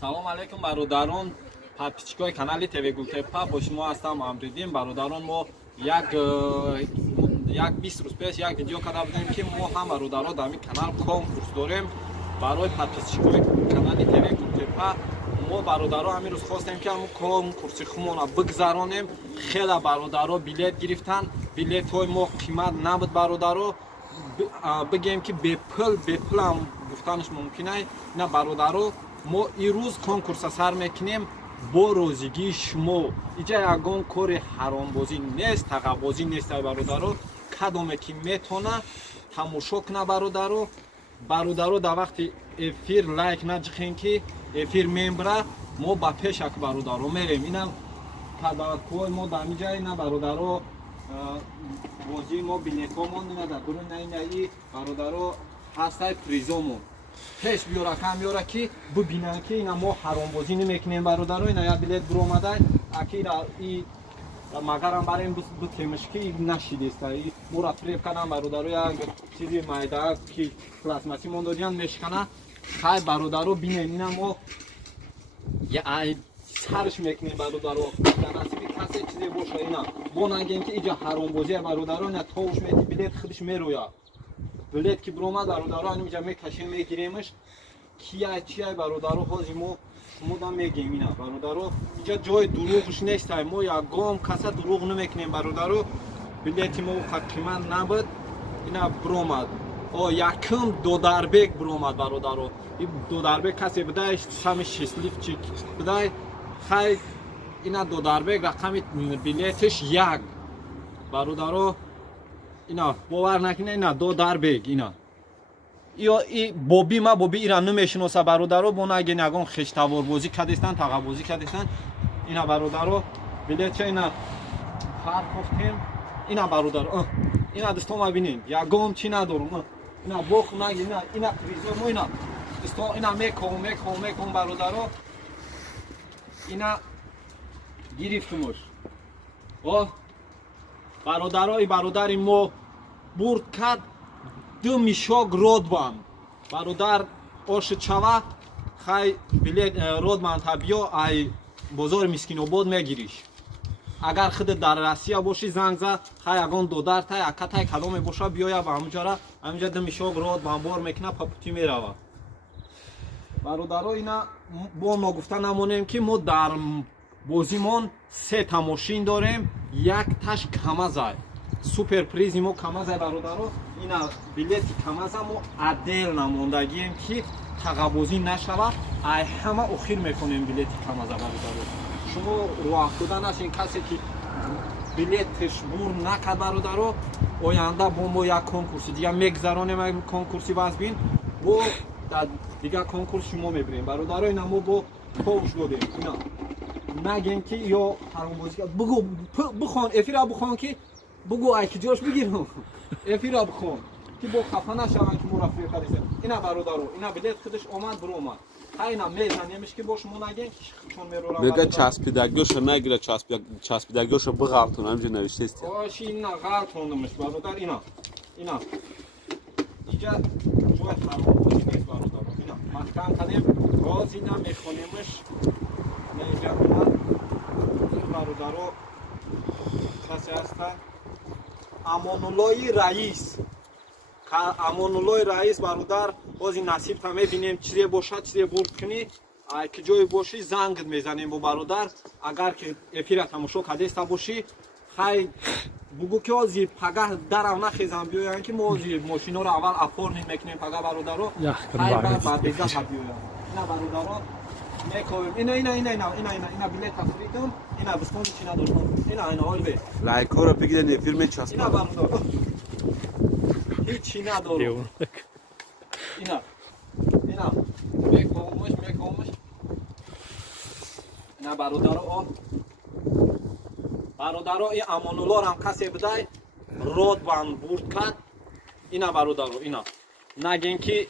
салом алейкум бародарон, подписчикои канали ТВ Гултепа, бо шумо ҳастам Амриддин. Бародарон, мо як 20 рӯз пеш як видео карда будем ки мо ҳам бародаро дар ин канал конкурс дорем барои подписчикои канали ТВ Гултепа. мо бародаро ҳамин рӯз хостем ки ҳамун конкурси хумона бигзаронем. хела бародаро билет гирифтан, билетҳои мо қимат набуд. бародаро бигем ки бепулам гуфтанаш мумкин аст. ина бародаро мо ирӯз конкурса сар мекунем бо розигии шумо. иҷа ягон кори ҳаромбозӣ нест, тағабозӣ нест. бародаро кадоме ки метона тамошо куна. бародаро дар вақти эфир лайк наҷихем ки эфир мембра мо ба пешак бародаро мерем. ина падаватҳои мо дар инҷа. ина бародаро бозии мо билетҳомон ина дар дурунаи бародаро ҳастай призомон пеш биёра кам биёра ки бибинан ки ина мо ҳаромбозӣ намекунем. бародаро ина як билет буромадай акира и магарам барем бутемаш ки нашидест. мора фиреб кардам бародаро як чизи майда ки пластмассимон додиан мешкана. хай бародаро бинем. ина мо сарш мекунем. бародаро дар насиби касе чизе боша. ина бо нагем ки иҷа ҳаромбозия. бародаро ина товуш мети билет худиш мерояд. билет ки буромад бародаро инҷа мекашем мегиремаш. кияй чияй бародаро ҳози мо шумода мегем. ина бародаро иҷа ҷои дурӯғш нестай. мо ягон каса дурӯғ намекунем. бародаро билети мо қимат набуд. ина буромад якум додарбек буромад. бародаро додарбек касе будай шами шисливчик будай. хай ина додарбек рақами билетиш як. бародаро ина бовар накина. ина додарбек ина боби ма боби ира намешиноса. бародаро бо наген ягон хештаворбозӣ кардестан, тағабозӣ кардестан. ина бародаро билетча ина фархофтем. ина бародаро ина дӯстома бинем ягон чӣ надорум. ина бох наги ина призомо. ина дӯсто ина меком бародаро ина гирифтумош. бародаро и бародари мо бурд кард 2 мишок родбан. бародар ошичава хай билет родбан табиё ай бозори мискинобод мегириш. агар худат дар Россия боши занг за хай ягон додартай акатай кадоме боша биёя ба ҳамҷара ҳамҷа 2 мишок родбан бор мекуна папутӣ мерава. бародаро ина бо ногуфта намонем ки мо дар бозимон 3 тамошин дорем. як таш камазай суперпризи мо камазай. бародаро ина билети камаза мо адел намондагием ки тағабозӣ нашава. ай ҳама охир мекунем билети камаза. бародаро шумо роҳафтода нашин касе ки билетиш бур накард. бародаро оянда бо мо як конкурси дига мегзаронем. конкурси вазбин бо дига конкурс шумо мебирем. бародаро ина мо бо товуш додем. ина нагем ки ё ҳаромбозӣ бугу бухон эфира бухон ки бугу ай ки ҷош бигирам. эфира бухон ки бо хафа нашаванд ки моро фиреб кардем. ина бародаро ина билет худаш омад буромад. хай ина мезанемш ки бо шумо нагем ки чон мерора. мега часпидагиёша нагира часпидагиёша биғалтон ҳамҷа навиштест. оши ина ғалтондумш бародар. ина иҷа ҷои ҳаромбозӣ нест. бародаро ина маҳкам кардем роз ина мехонемш. иҷа омад бародаро касе ҳаста амонуллои раис. амонуллои раис бародар бози насибта мебинем чизе бошад чизе бурд кунӣ. ки ҷое бошӣ зангт мезанем бо бародар. агар ки эфира тамошо кардеста бошӣ хай бугу ки ози пага дарав нахезам биёян ки мо ози мошиноро аввал афорнин мекунем пага. бародаро хай ба безака биёян. ина бародаро мековем. ина билета фуридам. ина бисмози чӣ надоштам. ина олбе лайкҳоро бигирен эфир мечаспад. ина бародаро ҳичи надорум. ина мекомаш. ина бародаро и амонуллорам касе будай родбан бурд кард. ина бародаро ина наген ки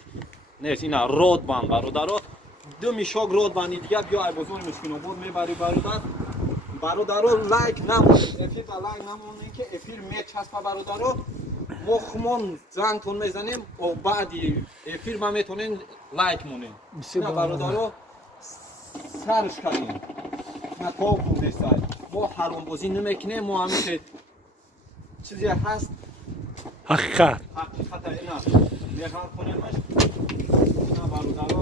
нест. ина родбан бародаро 2 мишок родбан дига биё ай бозори мискинобод мебари. бародаро лайк намонед. эфира лайк намонед ки эфир мечаспа. бародаро мо хумон зангтон мезанем баъди эфир ма метонем лайк монем. ина бародаро сарш кардем на то будесай мо ҳаромбозӣ намекунем мо ҳамин чизе ҳаст ҳақиқат ҳақиқата ина меҳар кунемаш ина бародаро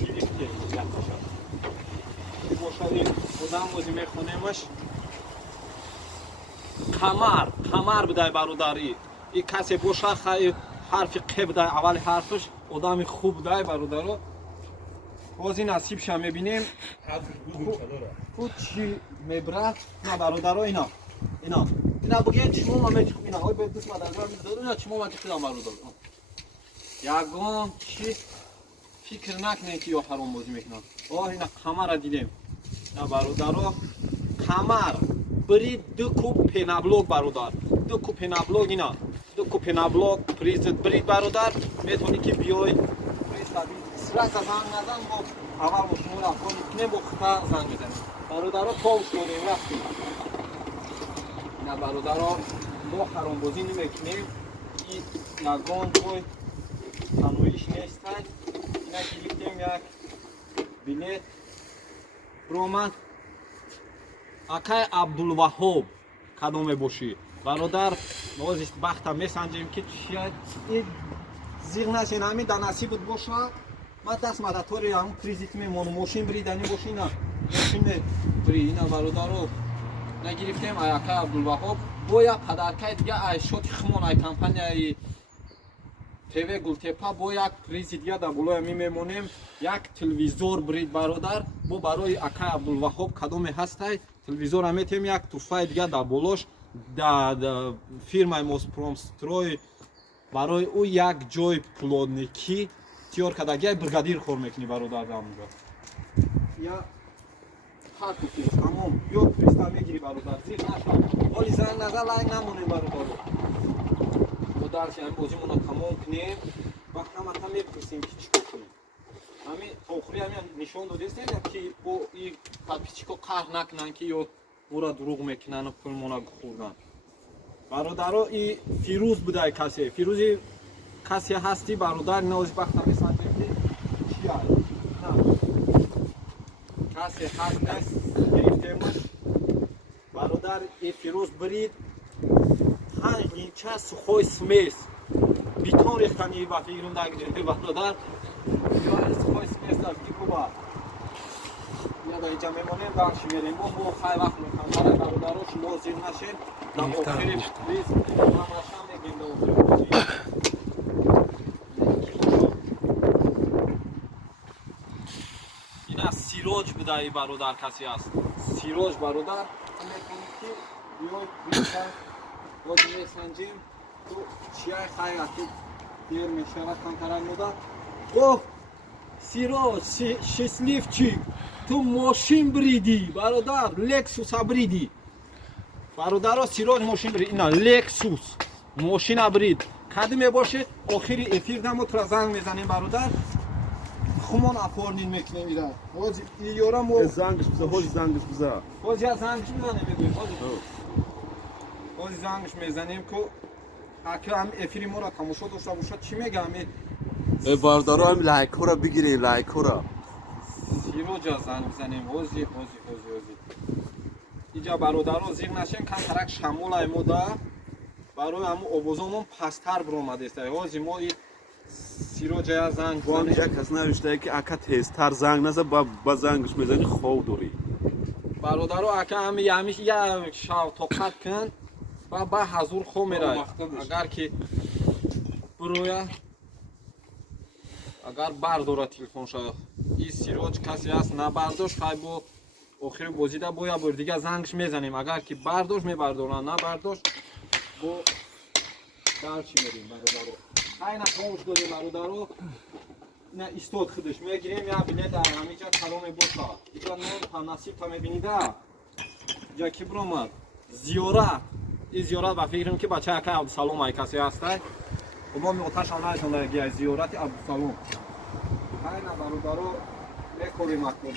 гирифте яхташа ки бошад ин одамбозӣ мехонемаш қамар бидай бародарӣ и касе боша хай ҳарфи қе бидай аввали ҳарфаш одами хуб бидай бародаро ҳозир насибша мебинем ку чӣ мебирад ина бародаро ина буген чимо ма мечиқм ина ой бедисма дазра мидоду ина чимо ма чиқидам бародаро ягон чӣ фикр накунем ки ё ҳаромбозӣ мекунам ина қамара дидем ина бародаро қамар бирид ду куб пенаблок бародар ду куб пенаблок ина ду куб пенаблок призит бирид бародар метавонӣ ки биёй призади сразу занг назан бо аввал бо шумо рафтор мекунем бо хута занг мезанем бародаро товш додем рафтем ина бародаро мо ҳаромбозӣ намекунем ки ягон ҷой танӯиш нестай ина гирифтем як билет роман акай абдулваҳоб кадом мебошӣ бародар ҳозир бахта месанҷем ки зиғ нашен ҳамин да насибут боша ма даст мадатори ҳамн кредит мемонам мошин биридани боши ина мошин бирӣ ина бародаро ина гирифтем ай акай абдулваҳоб бо як падаркай дига ай шоти химон ай компанияи тв гултепа бо як призи дига да болоя мемонем як телевизор бирид бародар бо барои акай абдулваҳоб кадоме ҳастай телевизора метем як туҳфаи дига да болош да фирмаи моспромстрой барои ӯ як ҷой плотникӣ тиёр кардагия бригадир кор мекунӣ бародар дамҷо я ҳар куки тамом ё приста мегирӣ бародар зиқ наша оли занг наза лайк намонем бародаро мо дарси ҳамин бозимона тамом кунем ва ҳамата мепурсем ки чӣ кор кунем ҳамин охири ҳамин нишон додестем ки бо и подписчико қаҳр накунанд ки ё ӯра дурӯғ мекунанд пулмона хӯрдан бародаро и фирӯз будай касе фирӯзи касе ҳасти бародар ина ҳозир бахта месанҷем ки чӣ аст касе ҳаст гирифтемаш бародар и фирӯз бирид 5 линча сухой смес битон рехтани ва фигрум дагиҷе бародар сухой смес дар куба я да иҷа мемонем бахши мерем мо хай вақт мекамбара бародаро шумо зиқ нашед да охири приз ҳамаша мегем да охири бозӣ ина сироҷ бидаи бародар касе аст сироҷ бародар метавонӣ ки биёй приза ҳозир месанҷем ту чияй хайра ки дер мешавад камтарак мода о сироҷ счастливчик ту мошин биридӣ бародар лексуса биридӣ бародаро сироҷ мошин бирид ина лексус мошина бирид кади мебошед охири эфир дамо тура занг мезанем бародар хумон афорнин мекунем ира ҳозир иёра мо зангиш биза ҳозир зангиш биза ҳозир я зангиш мезанем мегӯем ҳозир зангиш мезанем ку ака ҳамин эфири моро тамошо дошта бошад чӣ мегам бародаро ҳамин лайкҳоро бигирем лайкҳоро сироҷа занг бизанем ҳозир иҷа бародаро зиқ нашем камтарак шамолай мода барои ҳамн овозомон пасттар биромадестай ҳозир мо сироҷа я занг ҷа кас навиштае ки ака тезтар занг наза ба зангиш мезани хов дорӣ бародаро ака ҳамин як шав тоқат кун ва ба ҳазур хо мерай агар ки бироя агар бардора телефонша и сироҷ касе ҳаст набардошт хай бо охири бозида бо я бор дига зангш мезанем агар ки бардошт мебардоранд набардошт бо дарчи мерем бародаро айна товш додем бародаро ина истод худаш мегирем я билет дар ҳамиҷа каломе боша иҷа нон та насибта мебинида иҷа ки биромад зиёрат и зиёрат ба фикрам ки бачаи акай абдусалом ай касе ҳастай умоми оташам нашондаги ай зиёрати абдусалом айна бародаро мекорем акун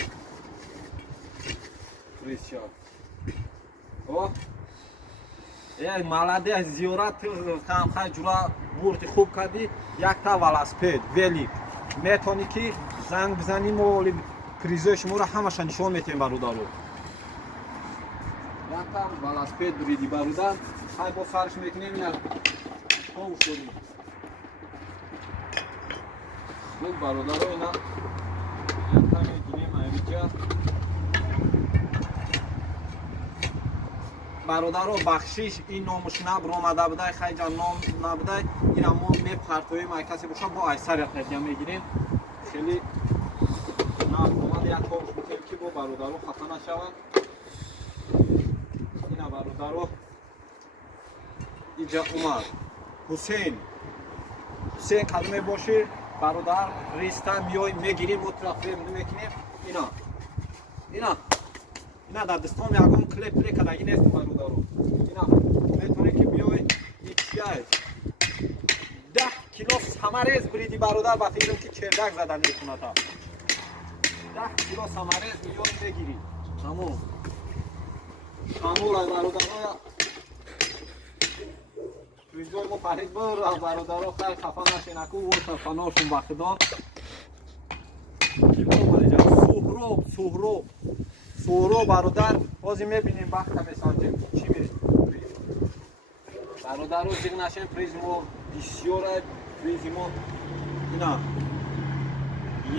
присча о молодец зиёрат там хай ҷура бурди хуб кардӣ якта велосипед велик метавонӣ ки занг бизанӣ мо призои шуморо ҳамаша нишон метем бародаро. Якам велосипед бриди бародар, хай бо фарш мекунем ина хом шудим. Худ бародаро ина якам мекунем айвиҷа. бародаро бахшиш ин номуш набромада будай хайҷа ном набудай ина мо мепартоем ай касе боша бо айсар якдига мегирем хеле набромада як хомш бутем ки бо бародаро хафа нашавад ина бародаро иҷа умар ҳусейн кадоме боши бародар риста миёй мегирим мутрафем мекунем ина дар дастом ягон клеп кадагӣ нест бародаро ина метавонӣ ки биёй ичияй 10 кило самарез бриди бародар ба фикрам ки чердак зада мекунада 10 кило самарез миёй мегирӣ тамом шамолай бародароя туйҷои мо парид бора бародаро хай хафа нашенаку воса фаношум бахидон суҳроб бародар ҳозир мебинем бахта месанҷем чӣ бародаро зиқ нашем призмо бисёра призмо ина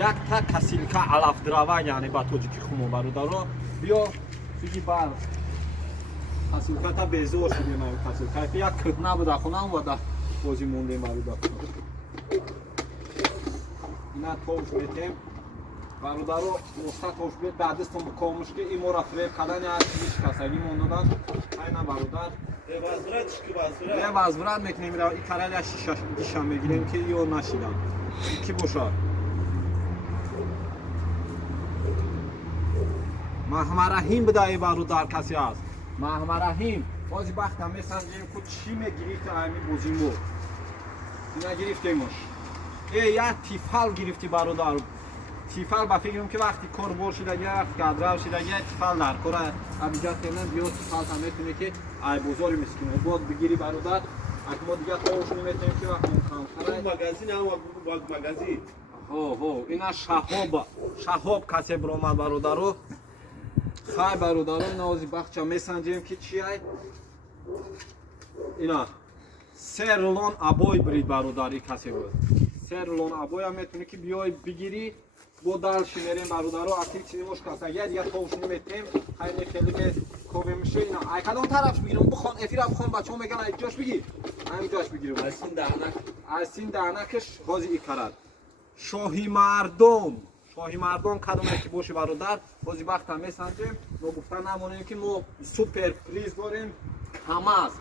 якта касилка алафдрава яъне ба тоҷики хумо бародаро биё фиги бар касилката безор шудем аю касилка як кӯт набуда хунам вада бози мондем бародар ина тош метем бародаро моста тош бед баъдистон комушки имора фреб кадан як чизи шикастагӣ мондадан айна бародар вазбрат мекунем и караля диша мегирем ки ё нашидам ки бошад маҳмараҳим бидаи бародар касе аст маҳмараҳим ҳози бахта месанҷем ку чӣ мегирифти ами бозимо ина гирифтемош як тифал гирифти бародар тифал ба фикрам ки вақти кор бошидаги як гадрав шидаги тифал дар кора абиҷат кенам биё тифалта метуне ки ай бозори мискине бод бигири бародар ак мо дига тош неметем ки вақти камтара магазин магазин ина шаҳоб касе биромад бародаро хай бародаро ина ҳози бахча месанҷем ки чи ай ина се рулон абой брид бародар и касе буд се рулон абоя метуне ки биёй бигирӣ бо дал шинерем бародаро акил чизи мош касагия дига тош неметем хай нехели ме кове мише ина ай кадом тарафш бигирам бухон эфира бухон бачаҳо меган ай ҷош бигир ҳам ҷош бигирам айсин даҳнакаш ҳози и карад шоҳи мардон кадоме ки боши бародар ҳози вақта месанҷем мо гуфта намонем ки мо супер приз дорем камаз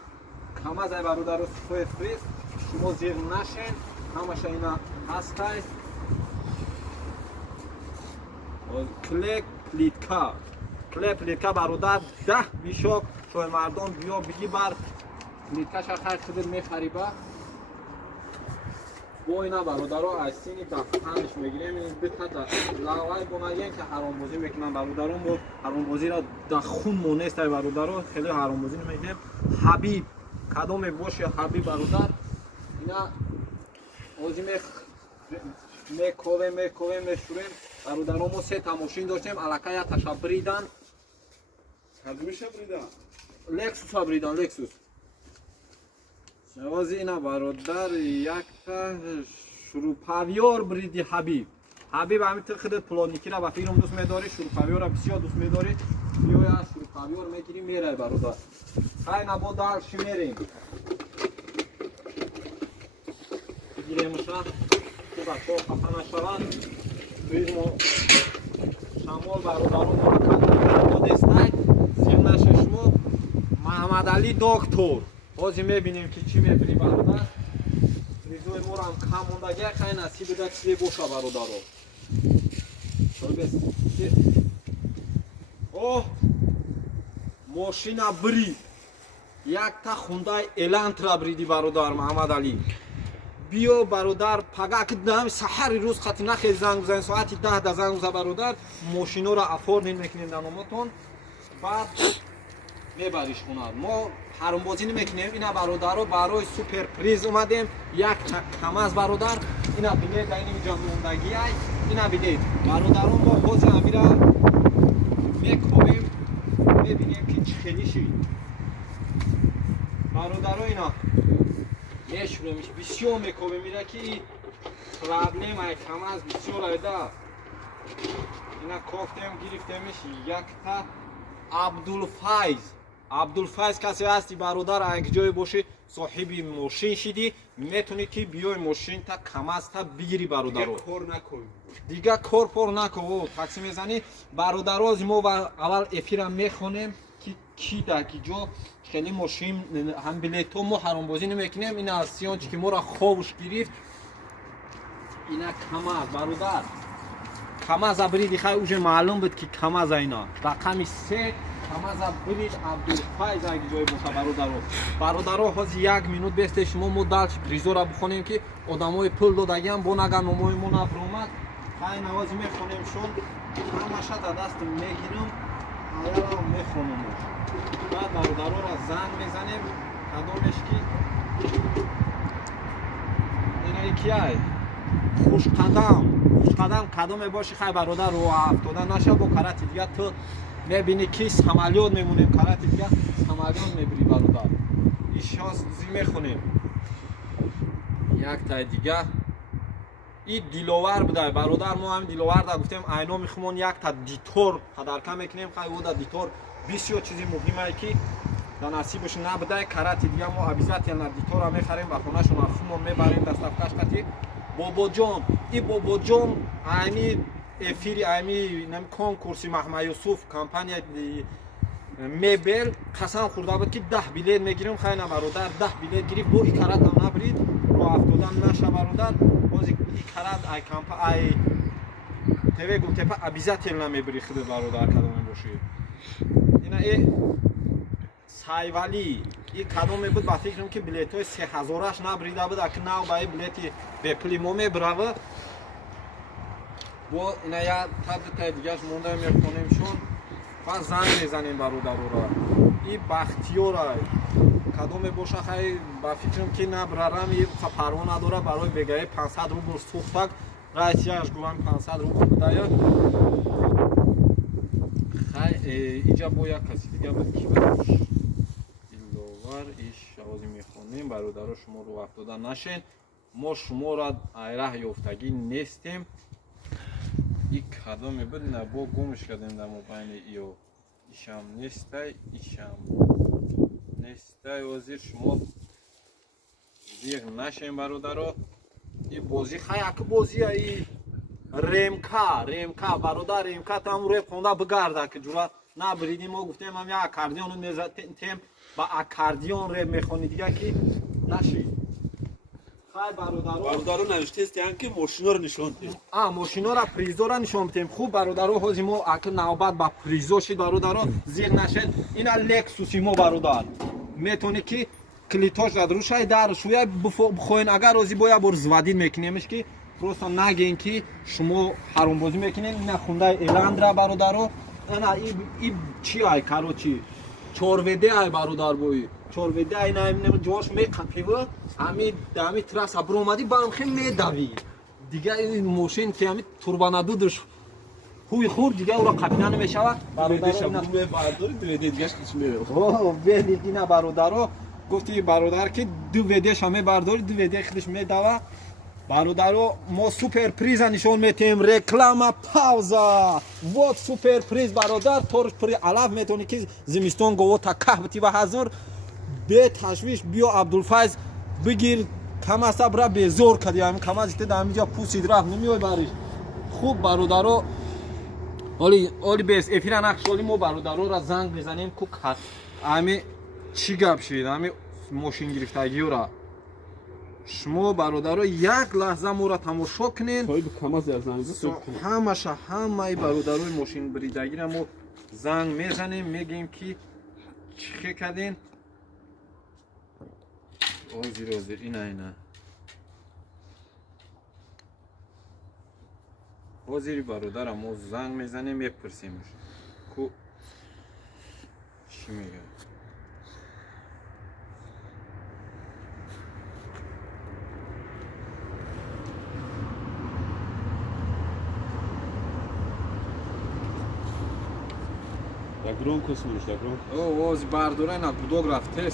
ай бародаро супер приз шумо зиқ нашен ҳамаша ина ҳастай клеп плитка бародар 10 бишок шоҳи мардон биё биги бар плиткаша хай худир мехариба бо ина бародаро айсини дафтанш мегирем битада лавай бонаген ки ҳаромбозӣ мекунам бародаро мо ҳаромбозиро да хун монестай бародаро хеле ҳаромбозӣ намекунем ҳабиб кадоме боши ҳабиб бародар ина ҳози мековем мешурем бародаро мо се тамошин доштем аллакай якаша бридан лексуса бридан лексус ҳози ина бародар якта шурупавёр бриди ҳабиб ҳамин худат плоникира ба фикрам дӯст медорӣ шурупавёра бисёр дӯст медорӣ биёя шурупавёр мегирӣ мерай бародар хай набо дал шимерем бигиремша бачаҳо хафа нашаванд туизмо шамол бародаро муҳаккамодестай зимнаша шумо маҳмадалӣ доктор ҳозир мебинем ки чӣ мебинӣ бародар ризои морам кам мондагия хай насиб бида чизе боша бародаро мошина брид якта хундай элантра бриди бародар маҳмадалӣ биё бародар пагак дам саҳари рӯз хати нахез занг бизанем соати 10 да занг биза бародар мошиноро афордин мекунем дар номотон баъд мебариш хунад мо ҳаромбозӣ намекунем ина бародаро барои супер приз омадем як камаз бародар ина бинед дар ини ҷамондагиай ина бидед бародаро мо ҳозир амира ببینیم که چه خیلی شید برادر اینا میشورمیش بسیار میکوبه میره که پرابلم های کم از بسیار ایده اینا کوفتم گرفتمش یک تا عبدالفایز کسی هستی برادر اگه جای باشه صاحبی ماشین شدی میتونی که بیای ماشین تا کم از تا بگیری برادر رو دیگه کار پر نکن تاکسی میزنی برادر از ما اول افیرم میخونیم که کی در کی جا خیلی ماشین هم بلیتو ما حرام بازی نمیکنیم این از سیان که ما را خوابش گرفت اینا کماز برادر کماز برید خیلی اوج معلوم بود که کماز اینا رقمی 3 کماز برید عبدالفایز اگه جای باشه برادر هاز 1 minut بسته شما مدل پریزو را بخونیم که آدمای پول دادگیم با نگه نمای ما نبرومد خیلی نواز میخونیم شون همه شد دست میگیرم آیا را میخونم بعد برادر را زن میزنیم کدامش که اینا یکی های خوش قدم کدام باشی خیلی برادر رو افتاده نشه با کرت دیگه تو میبینی که سمالیات میمونیم کرت دیگه سمالیات میبری برادر ایشاز زی میخونیم یک تا دیگه این دیلوور بوده برادر ما هم دیلوور دا گفتیم اینا میخومون یک تا دیتور پدرکم میکنیم خیلی او دا دیتور بسیار چیزی مهمه که در نصیبش نبوده کرت دیگه ما عبیزت یا دیتور هم میخریم و خونه شما خمون میبریم دستفکش قطعی بابا جان این بابا جان ایمی افیری ایمی کنکورسی محمد یوسف کمپانی میبل قسم خورده بود که 10 بلیت میگیریم خیلی برادر 10 بلیت گیری با این کرت هم نبرید رو افتادن نشه برادر باز این کرت ای کمپانی ای تیوه گلتپه عبیزت نمیبری خیلی برادر کدامه باشید اینا ای سایوالی این کدامه بود با فکرم که بلیت های 3000 نبریده بود اگه نو با این بلیتی به پلی ما میبره با اینا یا تا دیگهش مونده میخونیم شون و زنگ میزنیم برادر را این بختیار کدامه باشه خیلی با فکرم که نبررم این پروا نداره برای بگه 500 روبل سوختک رایتیاش گوهم 500 روبل بده خیلی اینجا با یک کسی دیگه بود کی بود ایش آوازی میخونیم برادر شما رو افتاده نشین ما شما را ایره یافتگی نیستیم این کدامه بود نه با گمش کردیم در مبین ایو ایشم نیسته وزیر شما زیر نشین برادر این بازی خیلی بازی ای ریمکا برادر ریمکا تا هم روی خونده بگرده که جورا نبریدیم ما گفتیم هم یا اکاردیون رو میزدیم با اکاردیون ریب میخونی دیگه که نشید خیلی برادر نوشته است که ماشینا رو نشون دید ماشینا را پریزو را نشون بدیم خوب برادر هازی ما اکل نوبت با پریزو شید برادر زیر نشد اینا لکسوسی ما برادر میتونی که کلیتاش را دروش های در شویه بخوین اگر روزی باید بر زودید میکنیمش که پروستا نگین که شما حرام بازی میکنین اینا خونده ایلند را برادر اینا این چی های کارو چی چوروده های برادر بایی چوروده های اینا جواش میقپیوه همی تراس ابرو اومدی با هم خیلی میدوید دیگه این ماشین که همی توربانادو داشت خوی خورد دیگه او را قپینا نمیشود برادر اینا برداری دویده دیگهش کچ میره ویدی دینا برادر گفتی برادر که دو ویدیش همه برداری دو ویدی خودش میدوه برادر ما سوپر پریز نشون میتیم رکلام پاوزا وات سوپر پریز برادر تورش پری علاف میتونی که زمستون گوه تا کهبتی و حضور به تشویش بیا عبدالفایز بگیر کم از برا به زور کردی همین کم از ایت دامیجا پوسید رفت نمیوی باریش خوب برادر اولی بیس افیرا نقشالی ما برادر را زنگ بزنیم که همین چی گپ شید همین ماشین گرفتگی را شما برادر یک لحظه ما را تماشا کنین همه برادرای ماشین بریدگی را ما زنگ میزنیم میگیم که چی کردین اوزیر اینا وزیری برادر ما زنگ میزنیم میپرسیمش کو چی میگه Як громко слушай, як громко. О, оз бардора на гудог рафтест.